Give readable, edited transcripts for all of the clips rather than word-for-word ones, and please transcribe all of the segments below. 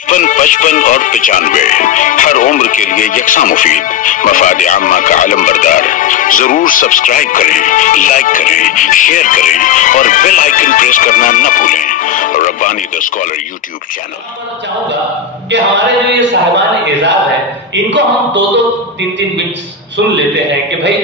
55 और 95 हर उम्र के लिए यकसा मुफीद, मफाद आम्मा का आलम बरदार। जरूर सब्सक्राइब करें, लाइक करें, शेयर करें और बेल आइकन प्रेस करना न भूलें। Rabbani the scholar YouTube channel. चाहूंगा कि हमारे जो ये साहिबान एजाज है, इनको हम दो तीन मिनट सुन लेते हैं कि भाई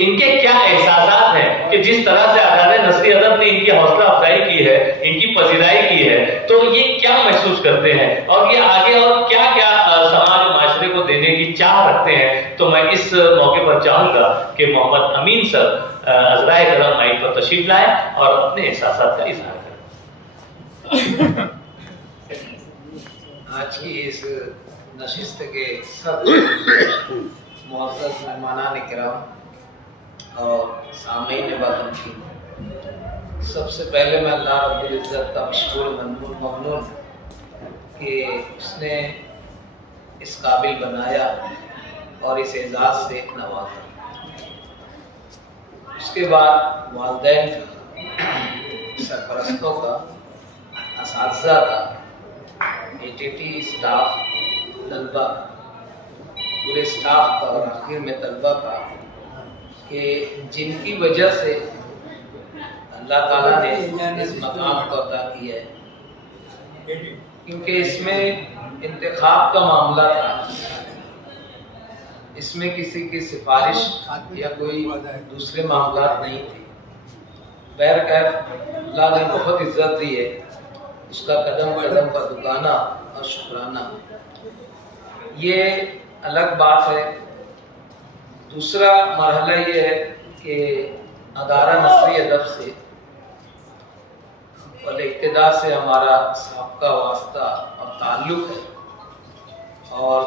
इनके क्या एहसासात हैं कि जिस तरह से आज़ाद नस्री अदब ने इनकी हौसला अफजाई की है, इनकी पजीराई की है, तो ये क्या महसूस करते हैं और ये आगे और क्या क्या समाज और माशरे को देने की चाह रखते हैं। तो मैं इस मौके पर चाहूंगा कि मोहम्मद अमीन सर अज़राए करम माइक पर तशरीफ लाएं और अपने एहसासात का इजहार करें। आज की इस नशिस्त के सब मुअज़्ज़ज़ मेहमानान किराम और सामीन वतन की, सबसे पहले मैं अल्लाह रब्बुल इज़्ज़त का मशकूर ममनून कि उसने इस काबिल बनाया और इस एजाज से नवाजा। उसके बाद वालिदैन का, सरपरस्तों का, असातिज़ा का, एटीटी स्टाफ, तलबा, पूरे स्टाफ का और आखिर में तलबा का, कि जिनकी वजह से अल्लाह ताला ने इस मकाम को अता किया है, क्योंकि इसमें इंतखाब का मामला था, इसमें किसी की सिफारिश या कोई दूसरे मामला नहीं थे। बहरकैफ अल्लाह ने बहुत इज्जत दी है, उसका कदम कदम का दुकाना और शुक्राना, ये अलग बात है। दूसरा मरहला ये है कि अदारा नस्री अदब से इब्तिदा से हमारा साबका वास्ता और ताल्लुक है और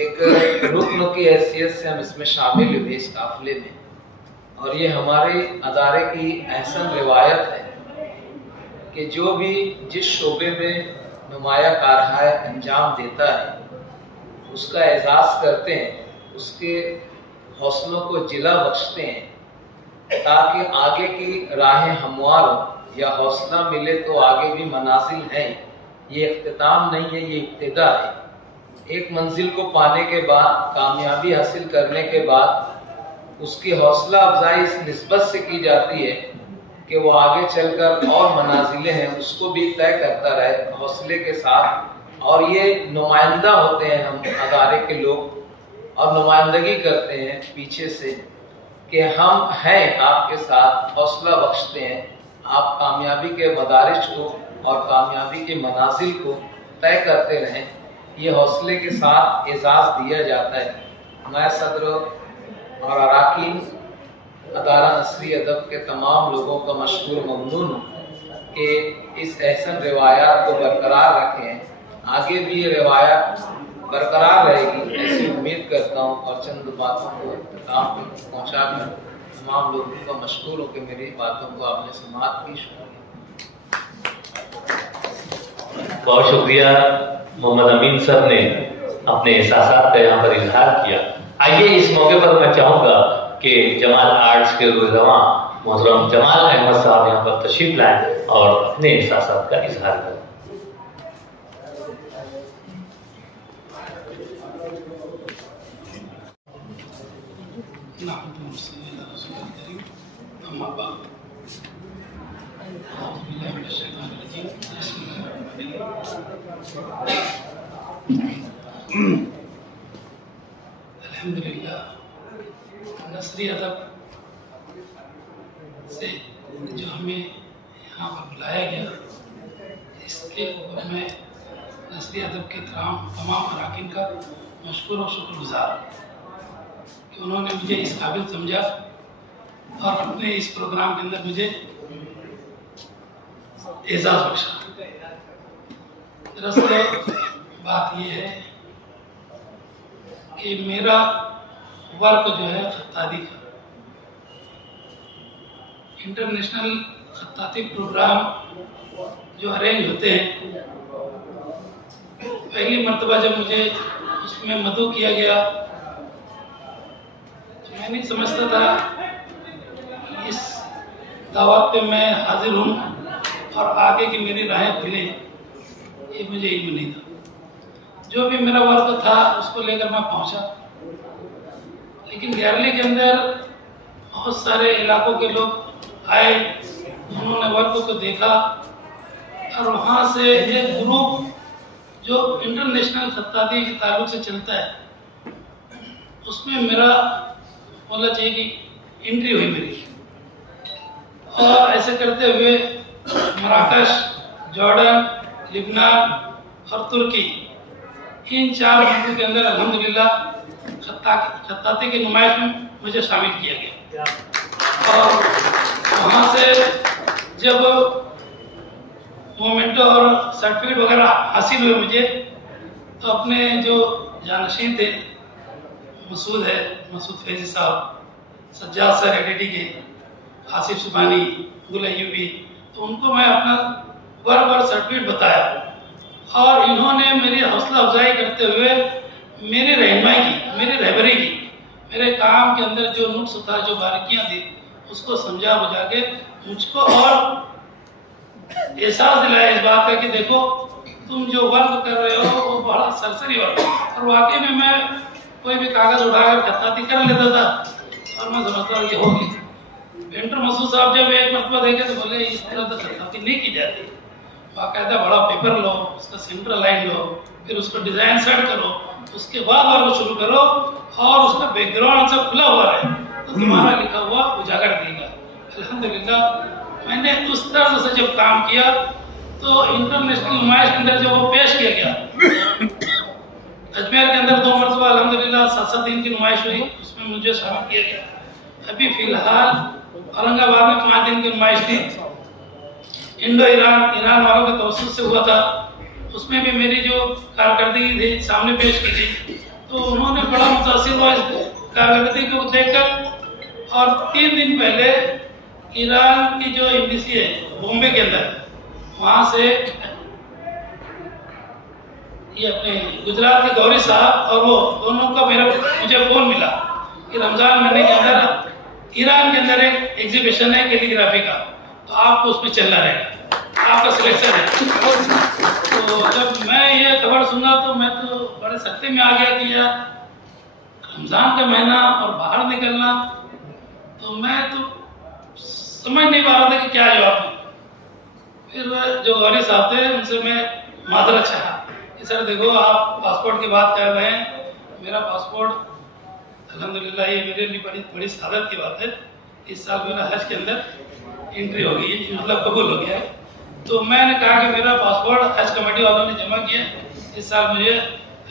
एक रुकन की हैसियत से हम इसमें शामिल हुए इस काफिले में, और ये हमारे अदारे की अहसन रिवायत है कि जो भी जिस शोबे में नुमाया कारहाय अंजाम देता है उसका एजाज करते हैं, उसके हौसलों को जिला बख्शते हैं ताकि आगे की राहें हमवार हो या हौसला मिले तो आगे भी मनाजिल हैं। ये इख्तिताम नहीं है, ये इब्तिदा है। एक मंजिल को पाने के बाद, कामयाबी हासिल करने के बाद उसकी हौसला अफजाई इस निस्बत से की जाती है कि वो आगे चलकर और मनाजिलें हैं उसको भी तय करता रहे हौसले के साथ। और ये नुमाइंदा होते हैं हम अदारे के लोग, और नुमाइंदगी करते हैं पीछे से कि हम हैं आपके साथ, हौसला बख्शते हैं, आप कामयाबी के मदारिज को और कामयाबी के मनाजिल को तय करते रहें। ये हौसले के साथ एजाज दिया जाता है। मैं सदर और अराकीन अदारा नस्री अदब के तमाम लोगों का मशकूर ममनून हूँ कि इस अहसन रिवायात को बरकरार रखें, आगे भी ये रिवायत बरकरार रहेगी ऐसी उम्मीद करता हूँ। और चंद बातों को इख्तिताम तक पहुँचा कर तमाम लोगों का मशकूर हूँ कि मेरी बातों को आपने समाअत की। शुक्रिया, बहुत शुक्रिया। मोहम्मद अमीन सर ने अपने एहसासात का यहाँ पर इजहार किया। आइए इस मौके पर मैं चाहूंगा कि जमाल आर्ट्स के रुजवां मोहतरम जमाल अहमद साहब यहाँ पर तशरीफ लाएं और अपने एहसासात का इजहार करें। अल्हम्दुलिल्लाह, नस्री अदब से जो हमें यहाँ पर बुलाया गया, इसके ऊपर मैं नस्री अदब के तमाम अराकीन का मशकूर और शुक्रगुजार कि उन्होंने मुझे इस काबिल समझा और अपने इस प्रोग्राम के अंदर मुझे एजाज बख्शा। दरअसल बात यह है कि मेरा वर्क जो है खत्ताती का, इंटरनेशनल खत्ताती प्रोग्राम जो अरेंज होते हैं, पहली मर्तबा जब मुझे उसमें मदऊ किया गया तो मैं नहीं समझता था इस दावत पे मैं हाजिर हूँ और आगे की मेरी राहें खुले, ये मुझे इल्म नहीं था। जो भी मेरा वर्क था उसको लेकर मैं पहुंचा, लेकिन गैरली के अंदर बहुत सारे इलाकों के लोग आए, उन्होंने वर्क को देखा और वहाँ से एक ग्रुप जो इंटरनेशनल खत्ताती के ताल्लुक से चलता है उसमें मेरा बोला चाहिए कि एंट्री हुई मेरी, और ऐसे करते हुए मराकश, जॉर्डन, लिबनान और तुर्की, इन 4 मुल्कों के अंदर अल्हम्दुलिल्लाह खत्ताती की नुमाइश में मुझे शामिल किया गया। और वहाँ से जब मोमेंटो और सर्टिफिकेट वगैरह हासिल हुए मुझे, तो अपने जो जानशीन थे, मसूद फैजी साहब, सज्जाद सर एडीटी के, आसिफ सुबानी, गुल अय्यूबी, तो उनको मैं अपना वर्क सर्टिफिकेट बताया और इन्होंने मेरी हौसला अफजाई करते हुए मेरी रहनुमाई की, मेरी रहबरी की, मेरे काम के अंदर जो नुक्स था, जो बारीकियां थी, उसको समझा बुझा के मुझको और एहसास दिलाया इस बात का कि देखो तुम जो वर्क कर रहे हो वो बड़ा सरसरी वर्क है। और वाकई में मैं कोई भी कागज उठाकर खत्ताती कर लेता था और मैं समझता था कि होगी। पेंटर मसूद साहब जब एक मरतबा देखे तो बोले इस तरह तो खत्ताती नहीं की जाती, बाकायदा बड़ा पेपर लो, उसका सेंटर लाइन लो, फिर उसको डिजाइन सेट करो, उसके बाद वर्क शुरू करो और उसका बैकग्राउंड सब खुला हुआ है तो तुम्हारा लिखा हुआ उजागर देगा। अल्हम्दुलिल्लाह मैंने उस तरह से जब काम किया तो इंटरनेशनल नुमाइश के अंदर जब वो पेश किया गया, अजमेर के अंदर 2 मरतबा अल्हम्दुलिल्लाह 7-7 दिन की नुमाइश हुई, उसमें मुझे शामिल किया गया। अभी फिलहाल औरंगाबाद में 5 दिन की नुमाइश थी, इंडो ईरान वालों के तवज्जुह से हुआ था, उसमें भी मेरी जो कारकर्दगी थी सामने पेश की थी, तो उन्होंने बड़ा मुतासिर हुआ इस कारकर्दगी को देखकर। और 3 दिन पहले ईरान की जो एम्बेसी है बॉम्बे के अंदर, वहां से ये अपने गुजरात के गौरी साहब और वो दोनों का मुझे फोन मिला कि रमजान महीने के अंदर ईरान के अंदर एक एग्जीबिशन है कैलीग्राफी का, तो आपको उसमें चलना रहेगा, आपका सिलेक्शन है। तो जब मैं ये खबर सुना तो मैं तो बड़े सख्ते में आ गया कि यार रमजान का महीना और बाहर निकलना, तो मैं तो समझ नहीं पा रहा था कि क्या जवाब दूं। फिर जो गौरी साहब थे उनसे मैं माजरत चाहा कि सर देखो आप पासपोर्ट की बात कर रहे हैं, मेरा पासपोर्ट अल्हम्दुलिल्लाह ये मेरे लिए बड़ी सादत की बात है, इस साल मेरा हज के अंदर एंट्री हो गई है, मतलब कबूल हो गया है। तो मैंने कहा कि मेरा पासपोर्ट हज कमेटी वालों ने जमा किया, इस साल मुझे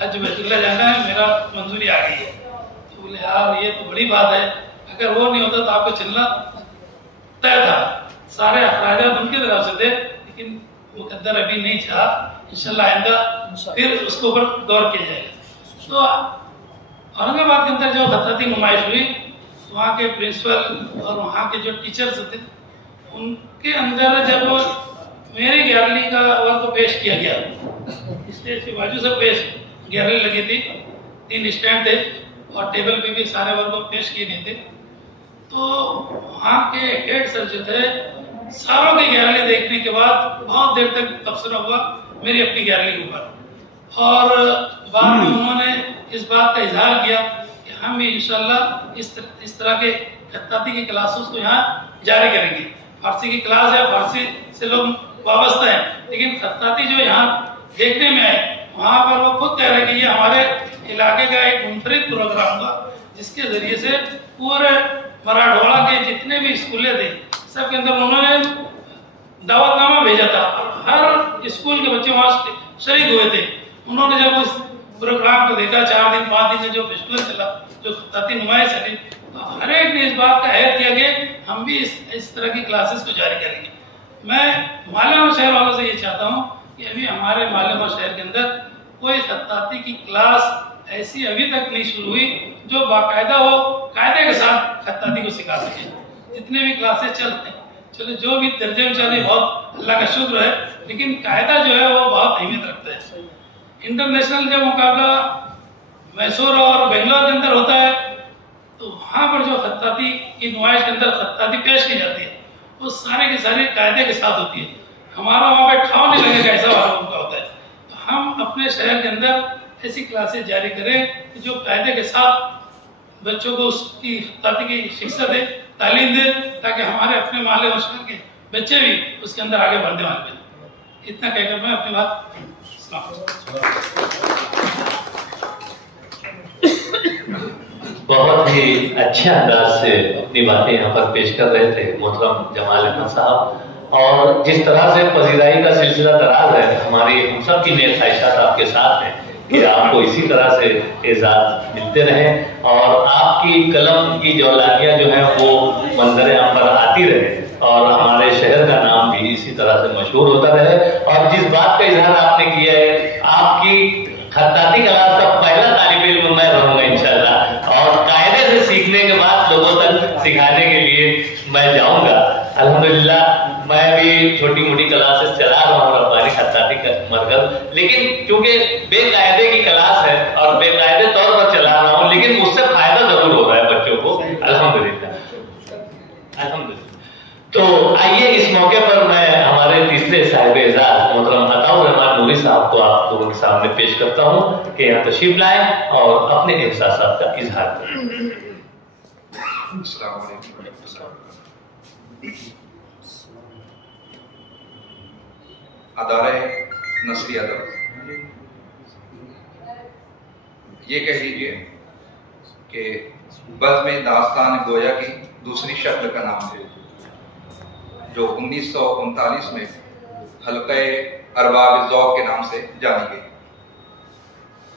हज बैतुल्लाह जाना है, मेरा मंजूरी आ गई है। तो बोले यार ये तो बड़ी बात है, अगर वो नहीं होता तो आपको चलना तय था, सारे अखराजात उनकी तरफ से थे, लेकिन मुकद्दर अभी नहीं चाहा, इंशाल्लाह आइंदा फिर उसके ऊपर गौर किया जाएगा। तो औरंगाबाद के अंदर जो खत्ताती नुमाइश हुई, वहाँ के प्रिंसिपल और वहाँ के जो टीचर्स थे उनके अंदर जब मेरी गैलरी का वर्क पेश किया गया, स्टेज के बाजू से पेश गैलरी लगी थी, 3 स्टैंड थे और टेबल पे भी सारे वर्क पेश किए गए थे। तो वहाँ के हेड सर जो थे सारों की गैलरी देखने के बाद बहुत देर तक तबसरा हुआ मेरी अपनी गैलरी के ऊपर, और बाद में उन्होंने इस बात का इजहार किया कि हम भी इंशाल्लाह इस तरह के खत्ताती की क्लासेस को यहाँ जारी करेंगे। फारसी की क्लास है, फारसी से लोग वाबस्ता है, लेकिन खत्ताती जो यहाँ देखने में आए वहाँ पर वो खुद कह रहे हैं कि ये हमारे इलाके का एक मुनफरिद प्रोग्राम होगा, जिसके जरिए से पूरे मराठवाड़ा के जितने भी स्कूलें थे सब के अंदर उन्होंने दावतनामा भेजा था और हर स्कूल के बच्चे वहाँ शरीक हुए थे। उन्होंने जब उस प्रोग्राम को देखा, 4 दिन 5 दिन में जो फेस्टिवल चला, जो खत्ताती नुमाइश चली, तो हर एक ने इस बात का अहद किया कि हम भी इस तरह की क्लासेस को जारी करेंगे। मैं मालेगांव शहर वालों से ये चाहता हूँ कि अभी हमारे मालेगांव शहर के अंदर कोई खत्ताती की क्लास ऐसी अभी तक नहीं शुरू हुई जो बाकायदा हो कायदे के साथ खत्ताती को सिखा सके। जितने भी क्लासेस चलते हैं, चलो जो भी दर्जे में चले बहुत अल्लाह का शुक्र है, लेकिन कायदा जो है वो बहुत अहमियत रखता है। इंटरनेशनल जब मुकाबला मैसूर और बेंगलोर के अंदर होता है तो वहाँ पर जो खत्ताती की नुमाइश के अंदर खत्ताती पेश की जाती है वो सारे के सारे कायदे के साथ होती है। हमारा वहाँ पे ठाव नहीं लगेगा ऐसा वाला उनका होता है। तो हम अपने शहर के अंदर ऐसी क्लासेस जारी करें कि जो कायदे के साथ बच्चों को उसकी खत्ताती की शिक्षा दे, तालीम दे, ताकि हमारे अपने मोहल्ले और शहर के बच्चे भी उसके अंदर आगे बढ़ने वाले बने। इतना कहकर मैं अपनी बात बहुत ही अच्छे अंदाज से अपनी बातें यहाँ पर पेश कर रहे थे मोहतरम जमाल अहमद साहब। और जिस तरह से पजीराई का सिलसिला दराज है, हमारी हम सब की नेक ख्वाहिशात आपके साथ हैं कि आपको इसी तरह से एजाज मिलते रहें और आपकी कलम की जौलानियाँ जो हैं वो मंजर आम पर आती रहे और हमारे शहर का नाम भी इसी तरह से मशहूर होता रहे। और जिस बात का इजहार आपने किया है, आपकी खत्ताती क्लास का पहला तालिब इल्म मैं रहूंगा इंशाल्लाह, और कायदे से सीखने के बाद लोगों तक सिखाने के लिए मैं जाऊंगा। अल्हम्दुलिल्लाह मैं भी छोटी मोटी क्लासेस चला रहा हूँ रब्बानी खत्ताती मरकज, लेकिन क्योंकि बेकायदे की क्लास है और बेकायदे तौर पर चला रहा हूँ, लेकिन उससे फायदा जरूर हो रहा है बच्चों को, अल्हम्दुलिल्लाह अल्हम्दुलिल्लाह। तो आइए इस मौके पर मैं हमारे तीसरे साहिब एजाज मोहतरम अताउर रहमान नूरी साहब को आप लोगों के सामने पेश करता हूँ कि यहाँ तशरीफ लाएं और अपने एहसासात का इजहार करें। अस्सलाम वालेकुम। अदारे नस्री अदब, ये कह लीजिए कि बज़्म दास्तान गोया की दूसरी शक्ल का नाम है, जो 1939 में हल्क़े अरबाब ज़ौक़ के नाम से जानी गई।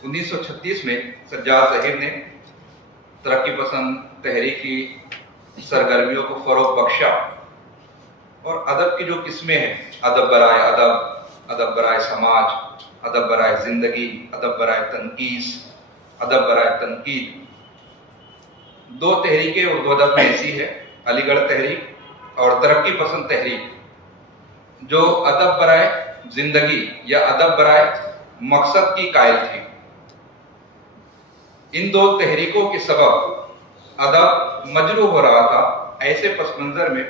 1936 में सज्जाद ज़हीर ने तरक्की पसंद तहरीकी सरगर्मियों को फ़रोग़ बख्शा और अदब की जो किस्में हैं, अदब बराए अदब, अदब बराए समाज, अदब बराए ज़िंदगी, अदब बराए तनकीस, अदब बराए तनकीद, दो तहरीकें उर्दू अदब में ऐसी है, अलीगढ़ तहरीक और तरक्की पसंद तहरीक, जो अदब बराए जिंदगी या अदब बराए मकसद की कायल थी। इन दो तहरीकों के सबब अदब मजरू हो रहा था। ऐसे पस मंजर में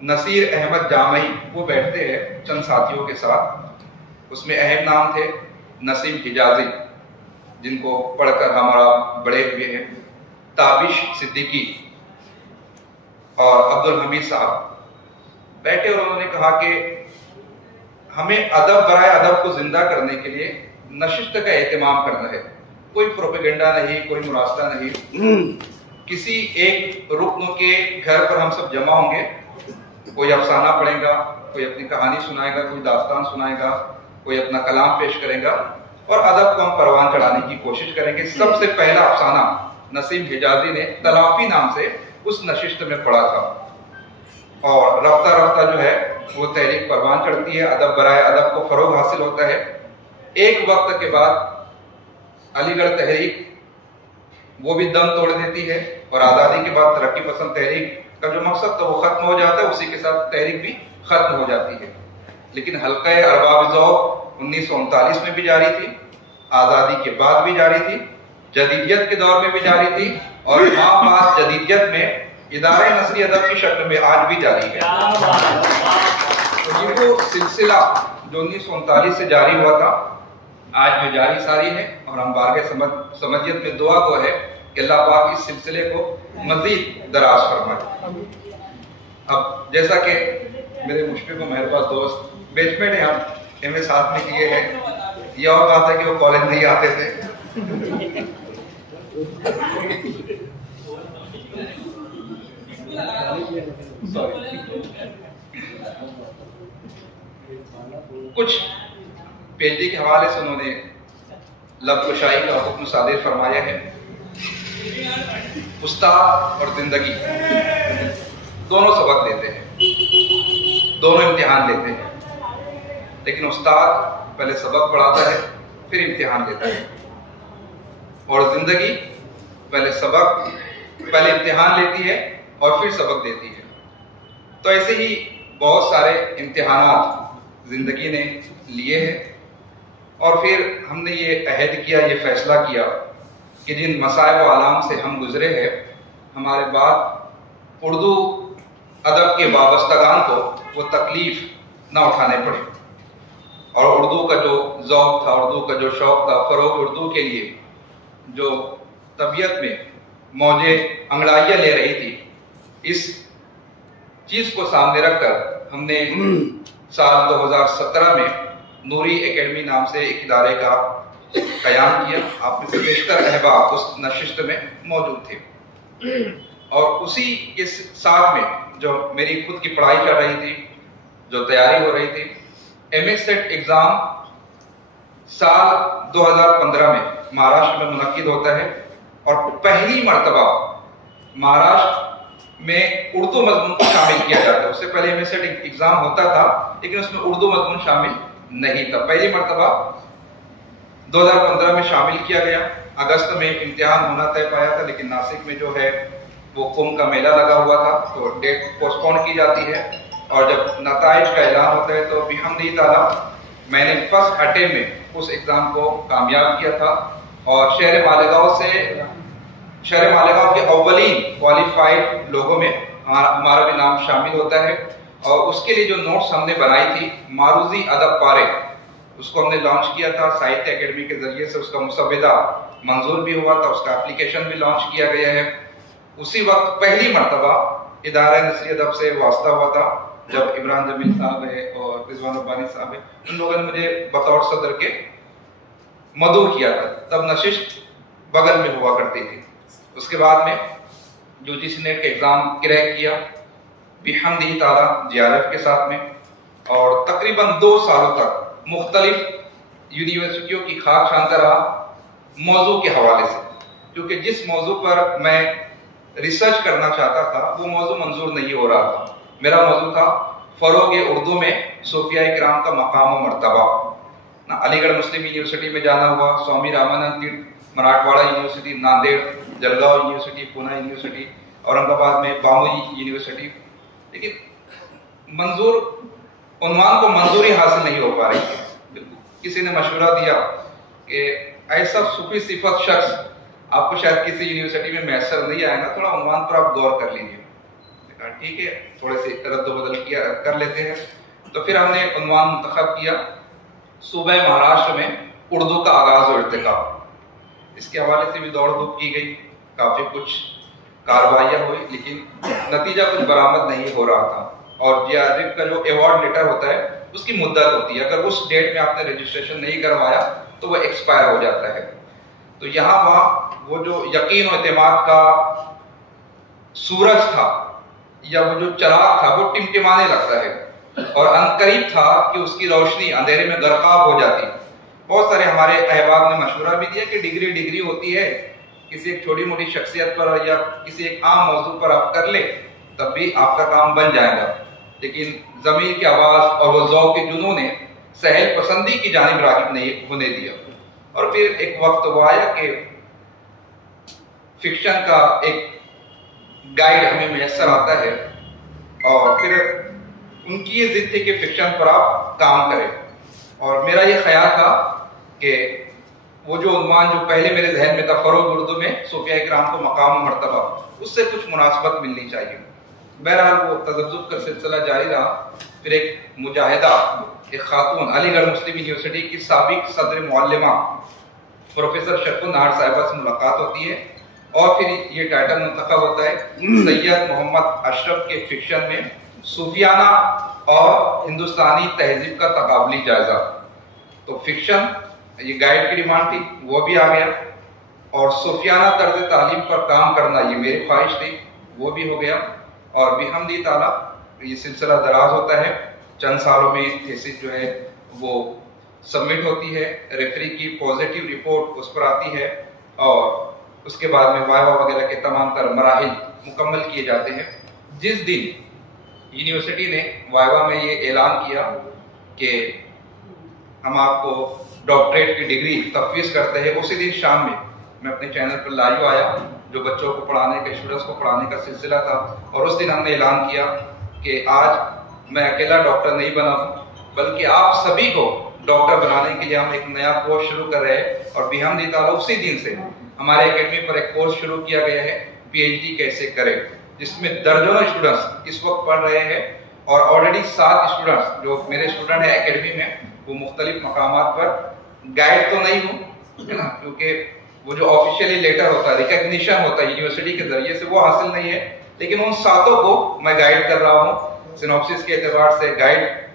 नसीर अहमद जामई वो बैठते हैं चंद साथियों के साथ, उसमें अहम नाम थे नसीम हिजाजी, जिनको पढ़कर हमारा बड़े हुए हैं, ताबिश सिद्दीकी और अब्दुल हमीद साहब बैठे और उन्होंने कहा कि हमें अदब बराए अदब को जिंदा करने के लिए नशिस्त का एहतमाम करना है। कोई प्रोपेगेंडा नहीं, कोई मुरास्ता नहीं, किसी एक रुकन के घर पर हम सब जमा होंगे, कोई अफसाना पढ़ेगा, कोई अपनी कहानी सुनाएगा, कोई दास्तान सुनाएगा, कोई अपना कलाम पेश करेगा और अदब को हम परवान चढ़ाने की कोशिश करेंगे। सबसे पहला अफसाना नसीम हिजाजी ने तलाफी नाम से उस नशिस्त में पढ़ा था और रफ्ता रफ्ता जो है वो तहरीक परवान चढ़ती है, अदब बराए अदब को फरोग हासिल होता है। एक वक्त के बाद अलीगढ़ तहरीक वो भी दम तोड़ देती है और आज़ादी के बाद तरक्की पसंद तहरीक का जो मकसद था वो खत्म हो जाता है, उसी के साथ तहरीक भी खत्म हो जाती है। लेकिन हल्क़े अरबाब ज़ौक़ 1939 में भी जारी थी, आज़ादी के बाद भी जारी थी, जदीदियत के दौर में भी जारी थी और बाद जदीदियत में इदारे नस्री अदब की शक्ल में आज भी जारी है। तो ये वो सिलसिला जो 1939 से जारी हुआ था आज भी जारी सारी है और हम बारगाह समझियत में दुआ को है कि अल्लाह पाक इस सिलसिले को मजीद दराज फरमाए। अब जैसा कि मेरे मुशफिक और मेहरबान दोस्त बेचमेंट हैं, हम एमए साथ में किए हैं, ये और बात है कि वो कॉलेज नहीं आते थे। कुछ पीएचडी के हवाले से उन्होंने लबकुशाई का हुक्म सादिर फरमाया है। उस्ताद और जिंदगी दोनों सबक देते हैं, दोनों इम्तिहान लेते हैं, लेकिन उस्ताद पहले सबक पढ़ाता है फिर इम्तिहान लेता है और जिंदगी पहले इम्तिहान लेती है और फिर सबक देती है। तो ऐसे ही बहुत सारे इम्तिहानात जिंदगी ने लिए हैं और फिर हमने ये अहद किया, ये फैसला किया कि जिन मसाइब व आलाम से हम गुजरे हैं, हमारे बाद उर्दू अदब के वाबस्तगान को वो तकलीफ ना उठाने पड़े اور اردو کا جو ذوق تھا، اردو کا جو شوق تھا، فروغ اردو کے لیے جو طبیعت میں موجیں انگڑائیاں لے رہی تھی، اس چیز کو سامنے رکھ کر ہم نے سال 2017 میں نوری اکیڈمی نام سے ایک ادارے کا قیام کیا۔ آپ میں سے بیشتر احباب اس نشست میں موجود تھے، اور اسی کے ساتھ میں جو میری خود کی پڑھائی چل رہی تھی، جو تیاری ہو رہی تھی، ایم ایس سیٹ ایگزام سال 2015 میں مہاراشٹر میں منعقد ہوتا ہے، اور پہلی مرتبہ مہاراشٹر میں اردو مضمون کو شامل کیا جاتا ہے۔ اس سے پہلے ایم ایس سیٹ ایگزام ہوتا تھا لیکن اس میں اردو مضمون شامل نہیں تھا۔ پہلی مرتبہ 2015 میں شامل کیا گیا۔ اگست میں امتحان ہونا طے پایا تھا، لیکن ناسک میں جو ہے وہ کمبھ کا میلہ لگا ہوا تھا تو ڈیٹ پوسٹ پون کی جاتی ہے، اور جب نتائج کا اعلان ہوتا ہے تو بحمدہ تعالیٰ میں نے فرسٹ اٹیمپٹ میں اس ایگزام کو کامیاب کیا تھا، اور شہر مالیگاؤں کے اولین کوالیفائڈ لوگوں میں ہمارا بھی نام شامل ہوتا ہے۔ اور اس کے لیے جو نوٹس ہم نے بنائی تھی، معروضی ادب پارے، اس کو ہم نے لانچ کیا تھا ساہتیہ اکیڈمی کے ذریعے سے۔ اس کا مسودہ منظور بھی ہوا تھا، اس کا اپلیکیشن بھی لانچ کیا گیا ہے۔ اسی وقت پہلی مرتبہ ادارہ نثری ادب سے واسطہ ہوا تھا، جب عمران جمیل صاحب ہے اور رضوان ربانی صاحب ہے، ان لوگوں نے مجھے بطور صدر کے مدعو کیا تھا۔ تب نشست بغل میں ہوا کرتی تھی۔ اس کے بعد میں یو جی سی نیٹ کا ایگزام کریک کیا بحمدہ تعالیٰ جے آر ایف کے ساتھ میں، اور تقریباً 2 سالوں تک مختلف یونیورسٹیوں کی خاک شانتا رہا موضوع کے حوالے سے، کیونکہ جس موضوع پر میں ریسرچ کرنا چاہتا تھا وہ موضوع منظور نہیں ہو رہا تھا۔ میرا موضوع تھا فروغ اردو میں صوفیاء کرام کا مقام و مرتبہ۔ علی گڑھ مسلم یونیورسٹی میں جانا ہوا، سوامی رامانند تیرتھ مراٹھواڑہ یونیورسٹی، ناندیڑ جلگاؤں یونیورسٹی، پونا یونیورسٹی، اورنگ آباد میں باموئی یونیورسٹی، لیکن عنوان کو منظوری حاصل نہیں ہو پا رہی تھی۔ کسی نے مشورہ دیا کہ ایسا صوفی صفت شخص آپ کو شاید کسی یونیورسٹی میں میسر نہیں آئے گا، تھوڑا عنوان پر آپ غور کر لیجیے۔ ٹھیک ہے، تھوڑے سے رد و بدل کر لیتے ہیں۔ تو پھر ہم نے عنوان منتخب کیا، صوبہ مہاراشٹر میں اردو کا آغاز و ارتقا۔ اس کے حوالے سے بھی دوڑ دھوپ کی گئی، کافی کچھ کارروائیاں ہوئی، لیکن نتیجہ کچھ برآمد نہیں ہو رہا تھا۔ اور جے آر ایف کا جو ایوارڈ لیٹر ہوتا ہے اس کی مدت ہوتی ہے، اگر اس ڈیٹ میں آپ نے رجسٹریشن نہیں کروایا تو وہ ایکسپائر ہو جاتا ہے۔ تو یہاں وہاں وہ جو یقین و اعتماد کا سورج تھا یا وہ جو چراغ تھا وہ ٹمٹمانے لگتا ہے، اور عنقریب تھا کہ اس کی روشنی اندھیرے میں غرقاب ہو جاتی۔ بہت سارے ہمارے احباب نے مشورہ بھی دیا کہ ڈگری ہوتی ہے، کسی ایک چھوٹی موٹی شخصیت پر یا کسی ایک عام موضوع پر آپ کر لیں تب بھی آپ کا کام بن جائے گا، لیکن ضمیر کی آواز اور وہ ذوق کے جنوں نے سہل پسندی کی جانب راغب نہیں ہونے دیا۔ اور پھر ایک وقت وہ آیا کہ فکشن کا ایک گائیڈ ہمیں میسر آتا ہے، اور پھر ان کی یہ ضد تھی کہ فکشن پر آپ کام کریں، اور میرا یہ خیال تھا کہ وہ جو عنوان جو پہلے میرے ذہن میں تھا، فروغ اردو میں صوفیاء کرام کو مقام و مرتبہ، اس سے کچھ مناسبت ملنی چاہیے۔ بہرحال وہ تذبذب کا سلسلہ جاری رہا۔ پھر ایک مجاہدہ، ایک خاتون، علی گڑھ مسلم یونیورسٹی کی سابق صدر معلمہ پروفیسر شکن نہار صاحبہ سے ملاقات ہوتی ہے، اور پھر یہ ٹائٹل منتخب ہوتا ہے سید محمد اشرف کے فکشن میں صوفیانہ اور ہندوستانی تہذیب کا تقابلی جائزہ۔ تو فکشن یہ گائیڈ کی ڈیمانڈ تھی، وہ بھی آ گیا، اور صوفیانہ طرز تعلیم پر کام کرنا یہ میری خواہش تھی، وہ بھی ہو گیا۔ اور بحمدہ تعالیٰ یہ سلسلہ دراز ہوتا ہے، چند سالوں میں تھیسس جو ہے وہ سبمٹ ہوتی ہے، ریفری کی پازیٹیو رپورٹ اس پر آتی ہے، اور اس کے بعد میں وائوا وغیرہ کے تمام تر مراحل مکمل کیے جاتے ہیں۔ جس دن یونیورسٹی نے وائوا میں یہ اعلان کیا کہ ہم آپ کو ڈاکٹریٹ کی ڈگری تفویض کرتے ہیں، اسی دن شام میں اپنے چینل پر لائیو آیا، جو بچوں کو پڑھانے کا، اسٹوڈنٹس کو پڑھانے کا سلسلہ تھا، اور اس دن ہم نے اعلان کیا کہ آج میں اکیلا ڈاکٹر نہیں بنا ہوں، بلکہ آپ سبھی کو ڈاکٹر بنانے کے لیے ہم ایک نیا کورس شروع کر رہے ہیں۔ اور بحمدہ تعالیٰ اسی دن سے ہمارے اکیڈمی پر ایک کورس شروع کیا گیا ہے، پی ایچ ڈی کیسے کریں، جس میں درجنوں اسٹوڈنٹس اس وقت پڑھ رہے ہیں، اور آلریڈی 7 اسٹوڈنٹس جو میرے اسٹوڈنٹ ہیں اکیڈمی میں، वो मुख्तलिफ मकामात पर गाइड तो नहीं हूँ, है ना, क्योंकि वो जो ऑफिशियली लेटर होता है, रिकॉग्निशन होता है यूनिवर्सिटी के जरिए से, वो हासिल नहीं है, लेकिन उन 7 को मैं गाइड कर रहा हूँ, सिनॉप्सिस के एतबार से, गाइड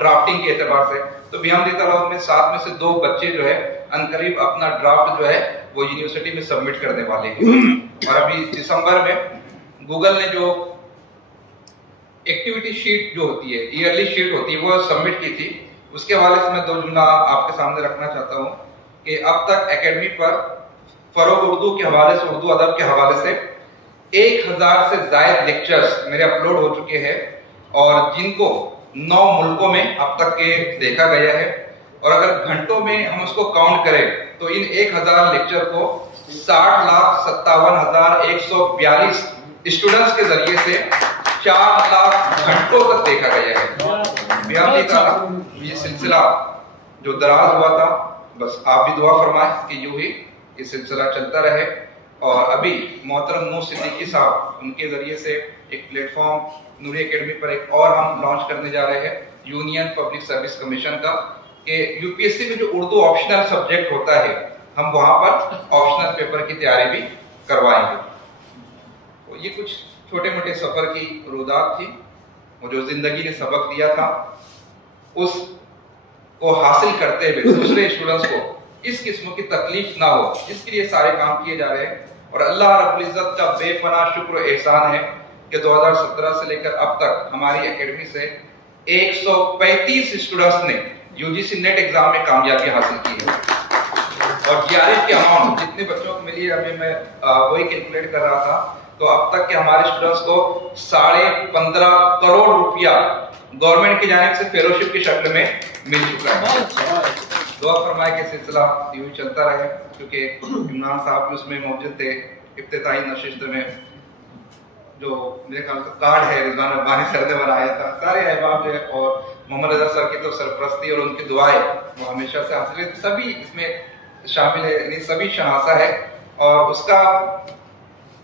ड्राफ्टिंग के एतबार से। तो बिहामदील्लाह में 7 में से 2 बच्चे जो है अनकरीब अपना ड्राफ्ट जो है वो यूनिवर्सिटी में सबमिट करने वाले हैं। और अभी दिसंबर में गूगल ने जो एक्टिविटी शीट जो होती है, ईयरली शीट होती है, वो सबमिट की थी। उसके हवाले से मैं 2 जुमला आपके सामने रखना चाहता हूँ कि अब तक एकेडमी पर फरोग उर्दू के हवाले से, उर्दू अदब के हवाले से 1000 से ज्यादा लेक्चर्स मेरे अपलोड हो चुके हैं, और जिनको 9 मुल्कों में अब तक के देखा गया है। और अगर घंटों में हम उसको काउंट करें तो इन 1000 लेक्चर को 60,57,142 स्टूडेंट्स के जरिए से 4 लाख घंटों तक देखा गया है। ये सिलसिला जो दराज हुआ था, बस आप भी दुआ फरमाएं कि यूं ही ये सिलसिला चलता रहे। और अभी मोहतरम नूर सिद्दीकी साहब, उनके जरिए से एक प्लेटफॉर्म नूरी एकेडमी पर एक और हम लॉन्च करने जा रहे हैं, यूनियन पब्लिक सर्विस कमीशन का, कि यूपीएससी में जो उर्दू ऑप्शनल सब्जेक्ट होता है, हम वहां पर ऑप्शनल पेपर की तैयारी भी करवाएंगे। तो ये कुछ छोटे मोटे सफर की रुदात थी, वो जो जिंदगी ने सबक दिया था, उसको हासिल करते हुए दूसरे स्टूडेंट्स को इस किस्म की तकलीफ ना हो, इसके लिए सारे काम किए जा रहे हैं। और अल्लाह रब्बुल इज्जत का बेपनाह शुक्र एहसान है कि 2017 से लेकर अब तक हमारी एकेडमी से 135 स्टूडेंट्स ने यूजीसी नेट एग्जाम में कामयाबी हासिल की है। और जीआरएफ की अमाउंट जितने बच्चों को मिली है, अभी मैं वही कैलकुलेट कर रहा था, तो अब तक के हमारे स्टूडेंट्स को 15.5 करोड़ रुपया गवर्नमेंट की जानिब से फेलोशिप की शक्ल में मिल चुका है। दुआ फरमाए कि सिलसिला यूं ही चलता रहे, क्योंकि इमरान साहब भी उसमें मौजूद थे इब्तिदाई नशिस्त में। जो मेरे ख्याल से कार्ड है रिजवान रब्बानी सर ने बनाया था, सारे अहबाब जो है, और मोहम्मद रजा सर की तो सरपरस्ती और उनकी दुआएं वो हमेशा से हासिल है, सभी इसमें शामिल है, यानी सभी शनासा है। और उसका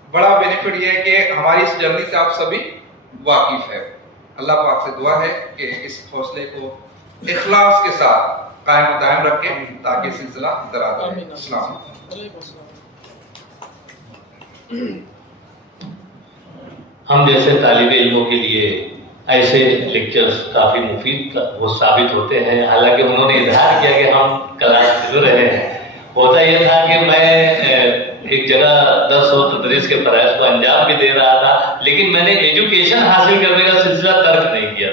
बड़ा बेनिफिट ये है कि हमारी इस जर्नी से आप सभी वाकिफ है। अल्लाह पाक से दुआ है कि इस हौसले को इखलास के साथ कायम दायम रखें, ताकि सिलसिला दराज रहे। अस्सलाम। हम जैसे तालिब इल्मों के लिए ऐसे लेक्चर्स काफी मुफीद वो साबित होते हैं। हालांकि उन्होंने इजहार किया कि हम क्लास ले रहे हैं, होता यह था कि मैं एक जगह 10 तदरीस के फराइज को अंजाम भी दे रहा था, लेकिन मैंने एजुकेशन हासिल करने का सिलसिला तर्क नहीं किया।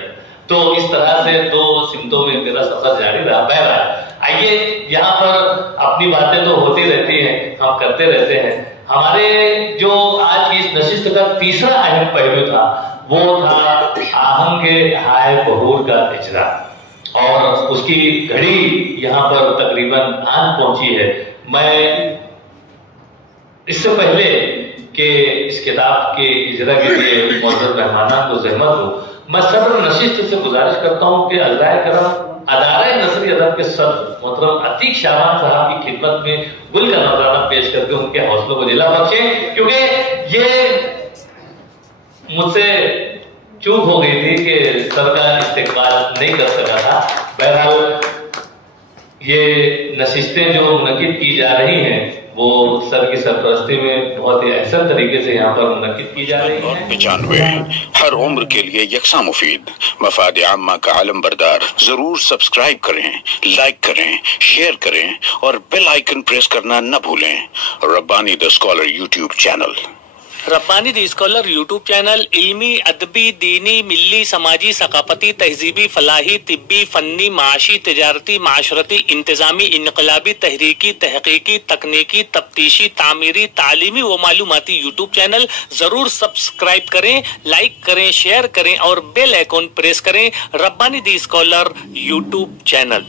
तो इस तरह से 2 सिमतों में मेरा सफर जारी रहा। बहरहाल आइए, यहाँ पर अपनी बातें तो होती रहती हैं, हम करते रहते हैं। हमारे जो आज की इस नशिस्त का तीसरा अहम पहलू था, वो था आहंगे हाय बहूर का इजरा, और उसकी घड़ी यहाँ पर तकरीबन आन पहुंची है। मैं इससे पहले कि इस किताब के इजरा के लिए मौजूद मेहमानान को जहमत हो, मैं सदर नशिस्त से गुजारिश करता हूँ कि अज़ाए करम अदारे नसरी अदब के सदर मतलब अतीक शाबान साहब की खिदमत में गुल का नजराना पेश करके उनके हौसलों को जिला बख्शें, क्योंकि ये मुझसे चूक हो गई थी कि सर का इस्तेकबाल नहीं कर सका था। बहरहाल ये नशिस्तें जो मुनक्किद की जा रही हैं, वो सर की सरपरस्ती में बहुत ही अहसन तरीके से यहाँ पर मुनक्किद की जा रही है। 95 हर उम्र के लिए यकसा मुफीद मफाद आम्मा का आलम बरदार। जरूर सब्सक्राइब करें, लाइक करें, शेयर करें और बेल आइकन प्रेस करना न भूलें। Rabbani the scholar YouTube channel. Rabbani the scholar YouTube channel इल्मी, अदबी, दीनी, मिल्ली, समाजी, सकाफती, तहजीबी, फलाही, तिब्बी, फन्नी, माशी, तिजारती, माशरती, इंतजामी, इनकलाबी, तहरीकी, तहकीकी, तकनीकी, तफ्तीशी, तामीरी, तालीमी व मालूमाती यूट्यूब चैनल जरूर सब्सक्राइब करें, लाइक करें, शेयर करें और बेल आइकॉन प्रेस करें। Rabbani the scholar YouTube channel.